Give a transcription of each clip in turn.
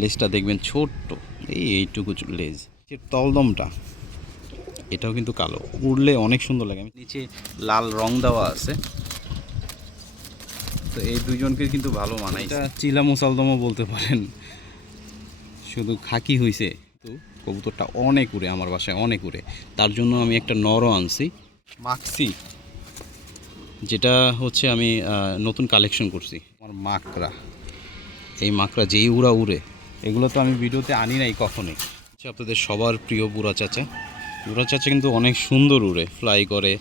লেজটা দেখবেন ছোট্ট, এই এইটুকু লেজ তলদমটা, এটাও কিন্তু কালো। উড়লে অনেক সুন্দর লাগে। নিচে লাল রং দেওয়া আছে। তো এই দুজনকে কিন্তু ভালো মানায়। এটা চিলা মুসালদমও বলতে পারেন। শুধু খাকি হইছে। তো কবুতরটা অনেক উড়ে আমার বাসায়, অনেক উড়ে। তার জন্য আমি একটা নরও আনছি। মাক্সি, যেটা হচ্ছে আমি নতুন কালেকশন করছি। আমার মাকড়া। এই মাকড়া যেই উড়া উড়ে এগুলো তো আমি ভিডিওতে আনি নাই কখনোই। হচ্ছে আপনাদের সবার প্রিয় বুড়া চাচা। বুড়া চাচা কিন্তু অনেক সুন্দর উড়ে ফ্লাই করে।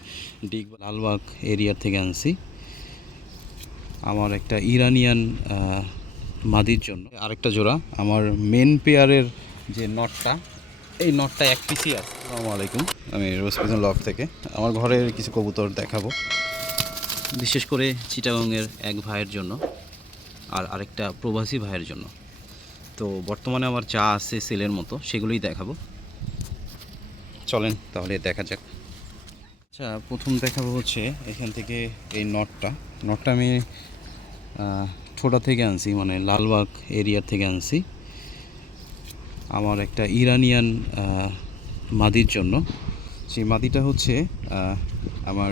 ডিগ লালবাগ এরিয়া থেকে আনছি। আমার একটা ইরানিয়ান মাদির জন্য। আরেকটা জোড়া, আমার মেন পেয়ারের যে নটটা এই নটটা এক পিসই আছে। আসসালামু আলাইকুম। আমি রোজপিজন লক থেকে। আমার ঘরের কিছু কবুতর দেখাবো। বিশেষ করে চিটাগংয়ের এক ভাইয়ের জন্য আর আরেকটা প্রবাসী ভাইয়ের জন্য। তো বর্তমানে আমার চা আছে সেলের মতো, সেগুলোই দেখাবো। চলেন তাহলে দেখা যাক। আচ্ছা প্রথম দেখাবো হচ্ছে এখান থেকে এই নটটা। নটটা আমি ছোটা থেকে আনছি মানে লালবাগ এরিয়া থেকে আনছি। আমার একটা ইরানিয়ান মাদির জন্য। সেই মাদিটা হচ্ছে আমার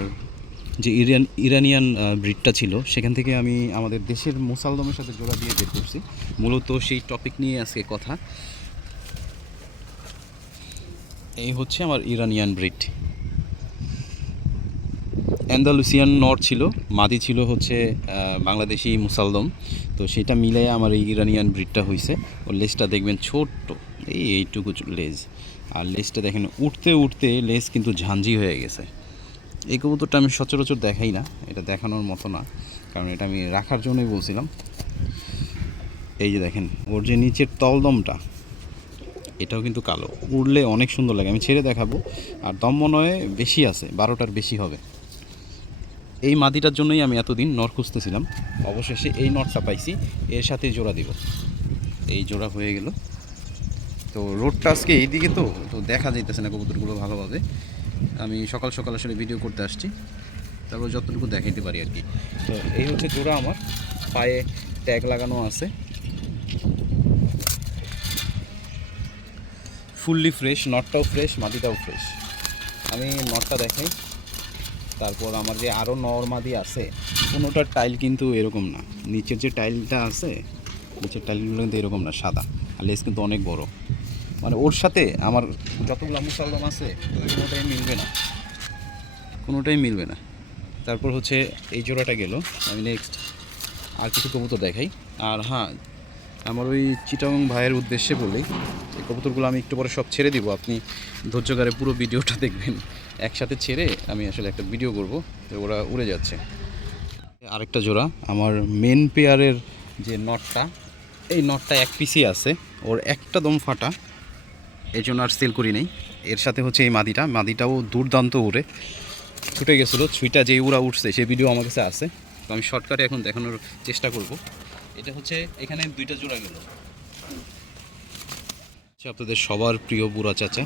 যে ইরান, ইরানিয়ান ব্রিডটা ছিল, সেখান থেকে আমি আমাদের দেশের মুসালদমের সাথে জোড়া দিয়ে বের করছি। মূলত সেই টপিক নিয়ে আজকে কথা। এই হচ্ছে আমার ইরানিয়ান ব্রিড। অ্যান্দালুসিয়ান নর ছিল, মাদি ছিল হচ্ছে বাংলাদেশি মুসালদম। তো সেটা মিলে আমার এই ইরানিয়ান ব্রিডটা হয়েছে ওর লেজটা দেখবেন ছোট্ট এই এইটুকু লেজ। আর লেজটা দেখেন, উঠতে উঠতে লেজ কিন্তু ঝাঞ্ঝি হয়ে গেছে। এই কবুতরটা আমি সচরাচর দেখাই না, এটা দেখানোর মতো না, কারণ এটা আমি রাখার জন্যই বলছিলাম। এই যে দেখেন, ওর যে নিচের তলদমটা, এটাও কিন্তু কালো। উড়লে অনেক সুন্দর লাগে, আমি ছেড়ে দেখাবো। আর দম মনে বেশি আছে, বারোটার বেশি হবে। এই মাদিটার জন্যই আমি এতদিন নর খুঁজতেছিলাম। অবশেষে এই নটটা পাইছি, এর সাথে জোড়া দিব। এই জোড়া হয়ে গেল। তো রোডটা আজকে এইদিকে তো তো দেখা যাইতেছে না কবুতরগুলো ভালোভাবে। আমি সকাল সকাল আসলে ভিডিও করতে আসছি। তারপর যতটুকু দেখাইতে পারি আর কি। তো এই হচ্ছে জোড়া আমার। পায়ে ট্যাগ লাগানো আছে। ফুললি ফ্রেশ নটটাও ফ্রেশ মাটিটাও ফ্রেশ আমি নটটা দেখাই। তারপর আমার যে আরও নর্মাদি আছে, কোনোটার টাইল কিন্তু এরকম না। নিচের যে টাইলটা আছে, নিচের টাইলগুলো কিন্তু এরকম না, সাদা। আর লেস কিন্তু অনেক বড়। মানে ওর সাথে আমার যতগুলো মুসালদম আছে, কোনোটাই মিলবে না। কোনোটাই মিলবে না। তারপর হচ্ছে এই জোড়াটা গেল। আমি নেক্সট আর কিছু কবুতর দেখাই। আর হ্যাঁ আমার ওই চিটাং ভাইয়ের উদ্দেশ্যে বলি, এই কবুতরগুলো আমি একটু পরে সব ছেড়ে দিব। আপনি ধৈর্যকারে পুরো ভিডিওটা দেখবেন। একসাথে ছেড়ে আমি আসলে একটা ভিডিও করব ওরা উড়ে যাচ্ছে। আরেকটা জোড়া, আমার মেন পেয়ারের যে নটটা এই নটটা এক পিসই আছে। ওর একটা দম ফাটা। এই জন্য আর সেল করি নেই। এর সাথে হচ্ছে এই মাদিটা। মাদিটাও দুর্দান্ত উড়ে ছুটে গেছিল, ছুইটা যেই উড়া উঠছে সেই ভিডিও আমার কাছে আছে। তো আমি শর্টকাটে এখন দেখানোর চেষ্টা করব। এটা হচ্ছে, এখানে দুইটা জোড়া গেল। হচ্ছে আপনাদের সবার প্রিয় বুড়া চাচা।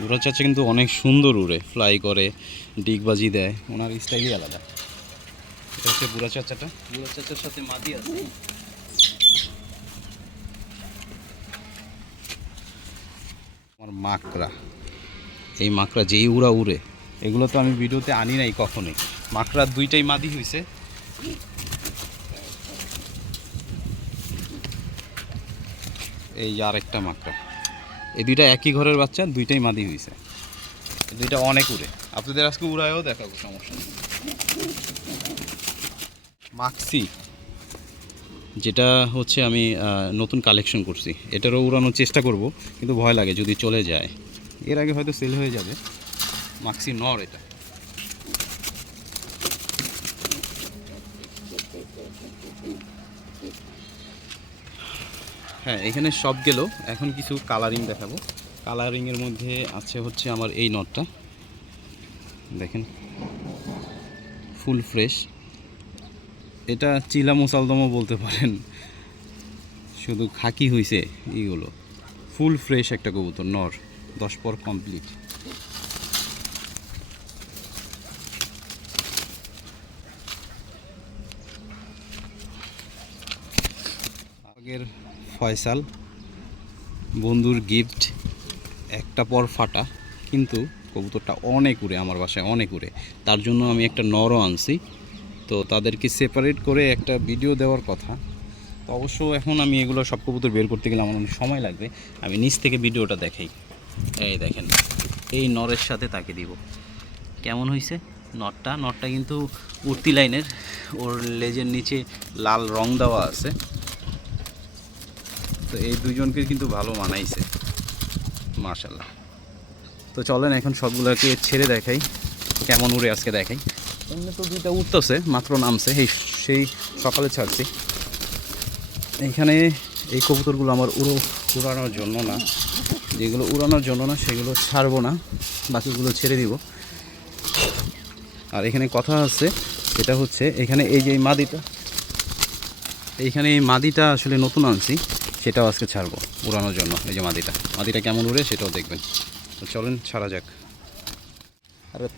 বুড়া চাচা কিন্তু অনেক সুন্দর উড়ে। ফ্লাই করে, ডিগবাজি দেয়। ওনার স্টাইলই আলাদা। এটা হচ্ছে বুড়া চাচাটা। বুড়া চাচার সাথে মাদি আছে। আমার মাকড়া। এই মাকড়া যেই উড়া উড়ে, এগুলো তো আমি ভিডিওতে আনি নাই কখনোই। মাকড়ার দুইটাই মাদি হয়েছে এই যে আরেকটা মাকড়া। এই দুইটা একই ঘরের বাচ্চা, দুইটাই মাদি হয়েছে দুইটা অনেক উড়ে। আপনাদের আজকে উড়ায়ও দেখাবো, সমস্যা মাক্সি। যেটা হচ্ছে আমি নতুন কালেকশন করছি। এটারও উড়ানোর চেষ্টা করব, কিন্তু ভয় লাগে যদি চলে যায়। এর আগে হয়তো সেল হয়ে যাবে। মাক্সি নর এটা। হ্যাঁ এখানে সব গেল। এখন কিছু কালারিং দেখাবো। কালারিংয়ের মধ্যে আছে হচ্ছে আমার এই নটটা দেখেন। ফুল ফ্রেশ এটা চিলা মুসালদমও বলতে পারেন। শুধু খাকি হয়েছে এইগুলো। ফুল ফ্রেশ একটা কবুতর, নর। দশ পর কমপ্লিট। আগের ফয়সাল, বন্ধুর গিফট একটা পর ফাটা। কিন্তু কবুতরটা অনেক উড়ে আমার বাসায়, অনেক উড়ে। তার জন্য আমি একটা নরও আনছি। তো তাদেরকে সেপারেট করে একটা ভিডিও দেওয়ার কথা। তো অবশ্য এখন আমি এগুলো সব কবুতর বের করতে গেলে আমার অনেক সময় লাগবে। আমি নিচ থেকে ভিডিওটা দেখাই। এই দেখেন, এই নরের সাথে তাকে দিব। কেমন হয়েছে নটটা নটটা কিন্তু উর্তি লাইনের। ওর লেজের নিচে লাল রং দেওয়া আছে। তো এই দুজনকে কিন্তু ভালো মানাইছে। মার্শাল্লাহ তো চলেন এখন সবগুলোকে ছেড়ে দেখাই। কেমন উড়ে আজকে দেখাই। এমনি তো দুইটা উঠতেছে, মাত্র নামছে। এই সেই সকালে ছাড়ছি। এইখানে এই কবুতরগুলো আমার উড়ো উড়ানোর জন্য না। যেগুলো উড়ানোর জন্য না, সেগুলো ছাড়বো না। বাকিগুলো ছেড়ে দিব। আর এখানে কথা আছে, সেটা হচ্ছে, এখানে এই যে মাদিটা, এইখানে এই মাদিটা আসলে নতুন আনছি, সেটাও আজকে ছাড়বো উড়ানোর জন্য, এই যে মাদিটা। মাদিটা কেমন উড়ে সেটাও দেখবেন। চলেন, ছাড়া যাক। আরে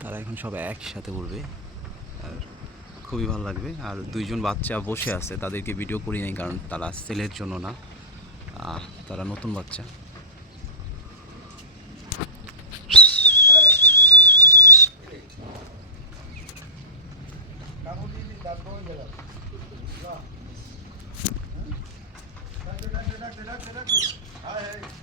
তারা এখন সব একসাথে উঠবে আর খুবই ভালো লাগবে আর দুইজন বাচ্চা বসে আছে তাদেরকে ভিডিও করি নাই কারণ তারা সেলের জন্য না তারা নতুন বাচ্চা হ্যাঁ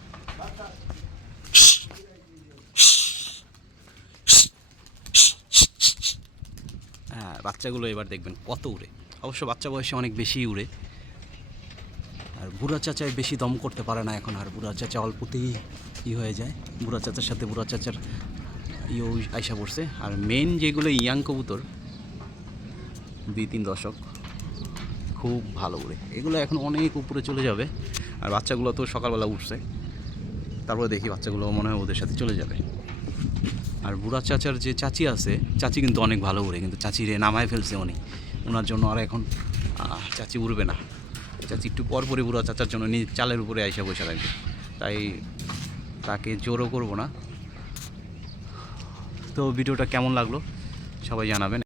বাচ্চাগুলো এবার দেখবেন কত উড়ে। অবশ্য বাচ্চা বয়সে অনেক বেশি উড়ে। আর বুড়া চাচায় বেশি দম করতে পারে না এখন, আর বুড়া চাচা অল্পতেই ই হয়ে যায়। বুড়া চাচার সাথে বুড়া চাচার ইয়ে আইসা পড়ছে। আর মেন যেগুলো ইয়াং কবুতর, দুই তিন দশক, খুব ভালো উড়ে। এগুলো এখন অনেক উপরে চলে যাবে। আর বাচ্চাগুলো তো সকালবেলা উঠছে। তারপরে দেখি বাচ্চাগুলো মনে হয় ওদের সাথে চলে যাবে। আর বুড়া চাচার যে চাচি আছে, চাচি কিন্তু অনেক ভালো উড়ে কিন্তু চাচি রে নামায় ফেলছে উনি। ওনার জন্য আর এখন চাচি উড়বে না। চাচি একটু পর পরে বুড়া চাচার জন্য নিজ চালের উপরে আইসা বসে থাকবে। তাই তাকে জোরও করব না। তো ভিডিওটা কেমন লাগল? সবাই জানাবেন।